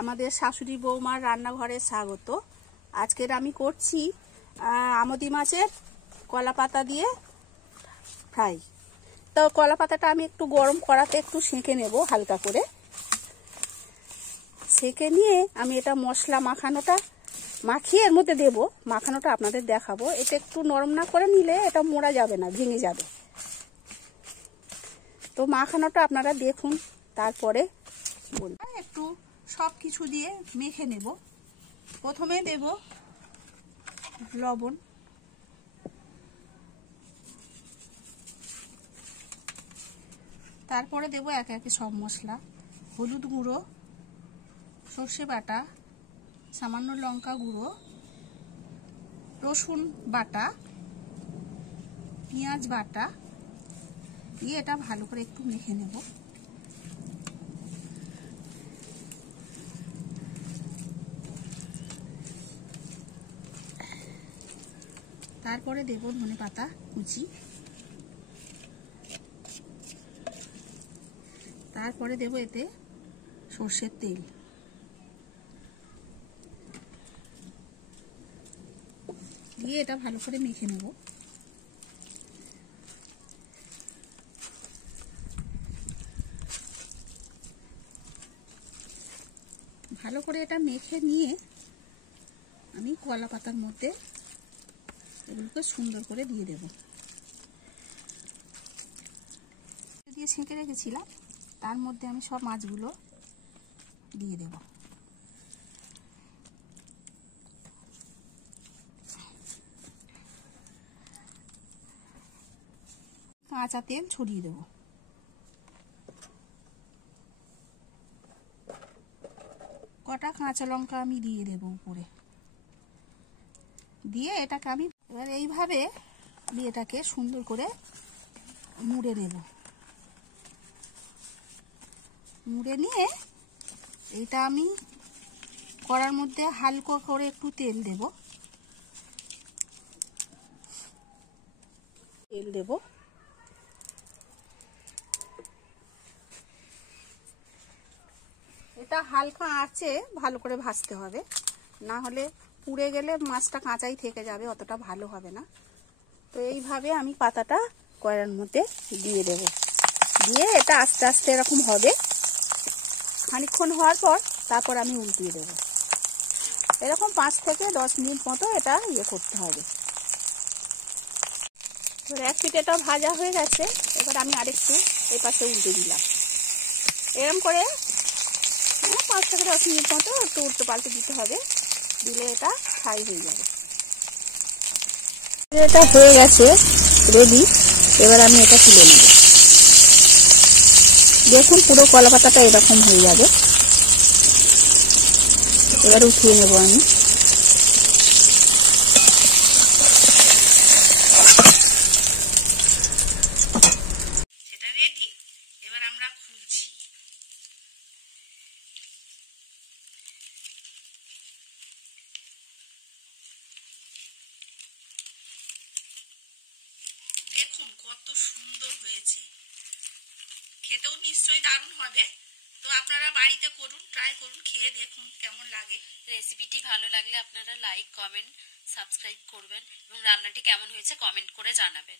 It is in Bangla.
আমাদের শাশুড়ি বৌমার রান্নাঘরে স্বাগত। আজকের আমি করছি আমদি মাছের কলা পাতা দিয়ে ফ্রাই। তো কলা পাতাটা আমি একটু গরম কড়াতে একটু সেঁকে নেব, হালকা করে সেঁকে নিয়ে আমি এটা মশলা মাখিয়ে এর মধ্যে দেব। মাখানোটা আপনাদের দেখাবো। এটা একটু নরম না করে নিলে এটা মোড়া যাবে না, ভেঙে যাবে। তো মাখানোটা আপনারা দেখুন, তারপরে বলবো। একটু সব কিছু দিয়ে মেখে নেব। প্রথমে দেব লবণ, তারপরে দেব একে একে সব মশলা। হলুদ গুঁড়ো, সর্ষে বাটা, সামান্য লঙ্কা গুঁড়ো, রসুন বাটা, পেঁয়াজ বাটা দিয়ে এটা ভালো করে একটু মেখে নেব। তারপরে দেব ধনেপাতা কুচি, তারপরে দেব এতে সর্ষের তেল, দিয়ে এটা ভালো করে মেখে নেব। ভালো করে এটা মেখে নিয়ে আমি কলা পাতার মধ্যে এগুলোকে সুন্দর করে দিয়ে দেব। দিয়ে সেঁকে রেখেছিলাম, তার মধ্যে আমি সব মাছগুলো দিয়ে দেব। কাঁচা তেল ছড়িয়ে দেব। কটা কাঁচা লঙ্কা আমি দিয়ে দেব উপরে, দিয়ে এটাকে আমি এবার এইভাবে আমি এটাকে সুন্দর করে মুড়ে নেব। মুড়ে নিয়ে এইটা আমি কড়ার মধ্যে হালকা করে একটু তেল দেব। এটা হালকা আঁচে ভালো করে ভাজতে হবে, না হলে পুড়ে গেলে মাছটা কাঁচাই থেকে যাবে, অতটা ভালো হবে না। তো এইভাবে আমি পাতাটা কড়ার মধ্যে দিয়ে দেব। দিয়ে এটা আস্তে আস্তে এরকম হবে। খানিকক্ষণ হওয়ার পর তারপর আমি উল্টিয়ে দেব। এরকম 5 থেকে 10 মিনিট মতো এটা করতে হবে। এবার এক পিঠ এটা ভাজা হয়ে গেছে, এবার আমি আরেকটু এই পাশে উল্টে দিলাম। এরকম করে 5 থেকে 10 মিনিট মতো একটু উল্টো পাল্টে দিতে হবে, দিলে এটা ফ্রাই হয়ে যাবে। এটা হয়ে গেছে রেডি। এবার আমি এটা তুলে নেব। দেখুন পুরো কলা পাতাটা এরকম হয়ে যাবে। এবার উঠিয়ে নেব আমি। সেটা রেডি। এবার আমরা খুলছি। দেখুন কত সুন্দর হয়েছে, খেতেও নিশ্চয়ই দারুণ হবে। তো আপনারা বাড়িতে করুন, ট্রাই করুন, খেয়ে দেখুন কেমন লাগে। রেসিপিটি ভালো লাগলে আপনারা লাইক, কমেন্ট, সাবস্ক্রাইব করবেন এবং রান্নাটি কেমন হয়েছে কমেন্ট করে জানাবেন।